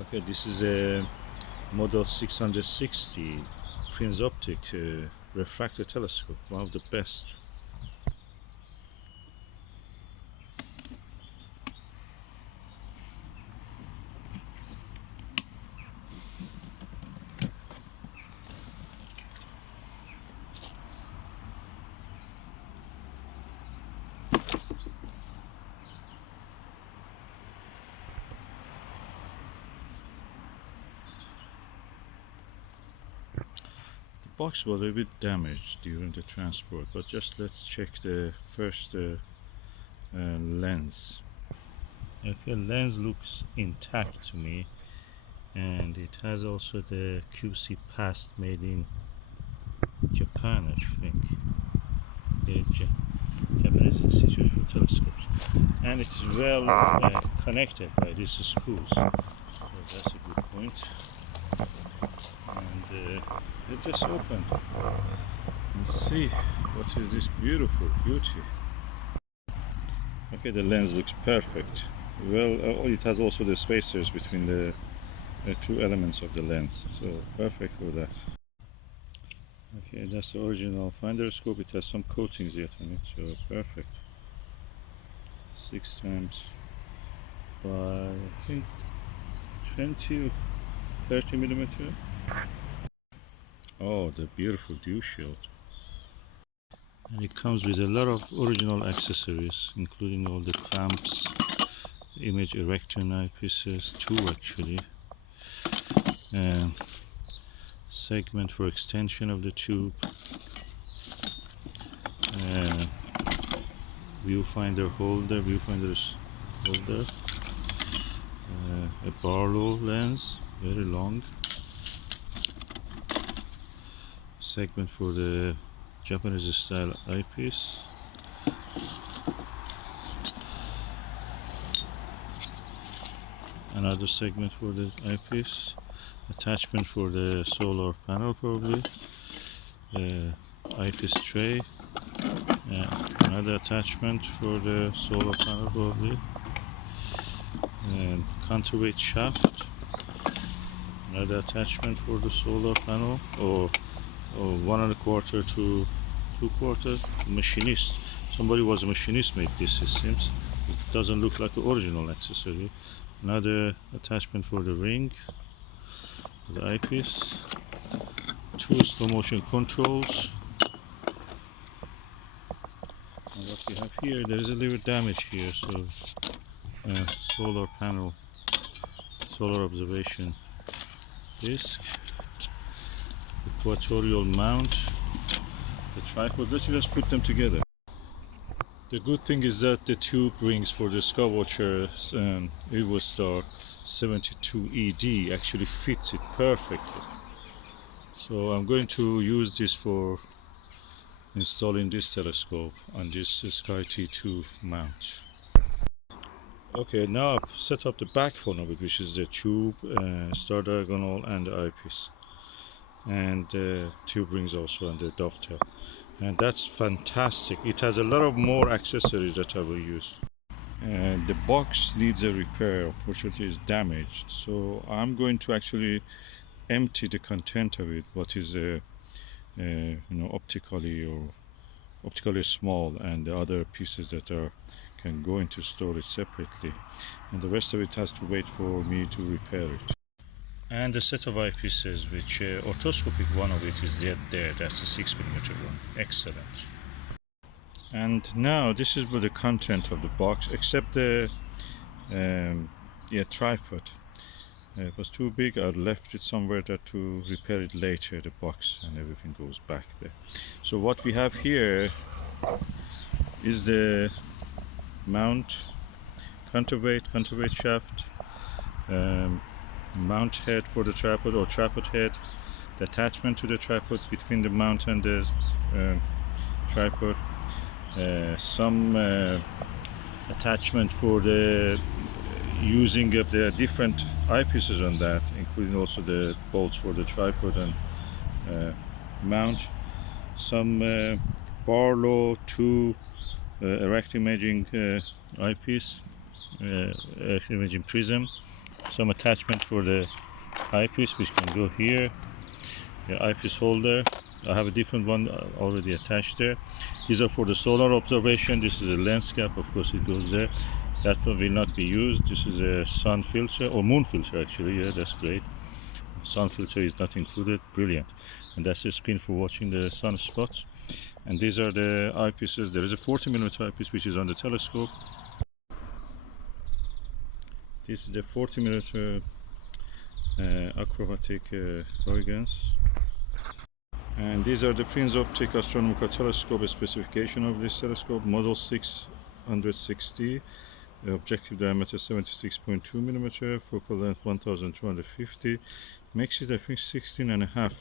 Okay, this is a model 660 Prinz optic refractor telescope, one of the best. The box was a bit damaged during the transport, but just let's check the first lens. Okay, lens looks intact to me, and it has also the QC pass made in Japan, I think. The Japanese Institute for Telescopes, and it is well connected by these screws. So that's a good point. And it just open and see what is this beautiful beauty. Okay, the lens looks perfect. Well, it has also the spacers between the two elements of the lens, so perfect for that. Okay, that's the original finder scope. It has some coatings yet on it, so perfect. 6 times by, I think, 20 or 30 millimeter. Oh, the beautiful dew shield. And it comes with a lot of original accessories, including all the clamps, image erector eyepieces, two actually, and segment for extension of the tube, viewfinder holder, a Barlow lens, very long, segment for the Japanese style eyepiece, another segment for the eyepiece, attachment for the solar panel probably, eyepiece tray, another attachment for the solar panel probably, and counterweight shaft, another attachment for the solar panel, or 1 1/4 to 2/4. Machinist, somebody was a machinist made this, it seems. It doesn't look like an original accessory. Another attachment for the ring, the eyepiece, two slow motion controls. And what we have here, there is a little damage here, so solar panel, solar observation disc, equatorial mount, the tripod. Let's just put them together. The good thing is that the tube rings for the Skywatcher EvoStar 72ED actually fits it perfectly. So I'm going to use this for installing this telescope on this Sky T2 mount. Okay, now I've set up the backbone of it, which is the tube, star diagonal, and the eyepiece, and tube rings also, and the dovetail, and that's fantastic. It has a lot of more accessories that I will use. And the box needs a repair. Unfortunately, it's damaged, so I'm going to actually empty the content of it, what is optically small, and the other pieces that are can go into storage separately, and the rest of it has to wait for me to repair it. And the set of eyepieces, which orthoscopic one of it is yet there, that's the 6mm one. Excellent. And now this is the content of the box, except the tripod. It was too big. I left it somewhere to repair it later, the box, and everything goes back there. So what we have here is the mount, counterweight shaft, mount head for the tripod, or tripod head, the attachment to the tripod between the mount and the tripod, some attachment for the using of the different eyepieces on that, including also the bolts for the tripod and mount, some Barlow 2 erect imaging eyepiece, erect imaging prism, some attachment for the eyepiece which can go here. The eyepiece holder, I have a different one already attached there. These are for the solar observation. This is a lens cap, of course it goes there. That one will not be used. This is a sun filter, or moon filter actually. Yeah, that's great. Sun filter is not included. Brilliant. And that's the screen for watching the sunspots. And these are the eyepieces. There is a 40mm eyepiece which is on the telescope. This is the 40mm achromatic Huygens. And these are the Prinz optic astronomical telescope specification of this telescope. Model 660. Objective diameter 76.2mm, focal length 1250, makes it I think 16.5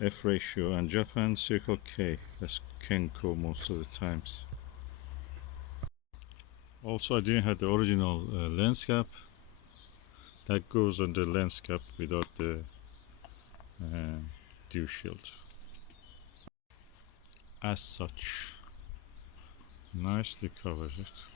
f ratio, and Japan Circle K, that's Kenko most of the times. Also I didn't have the original lens cap that goes on the lens cap without the dew shield. As such, nicely covers it.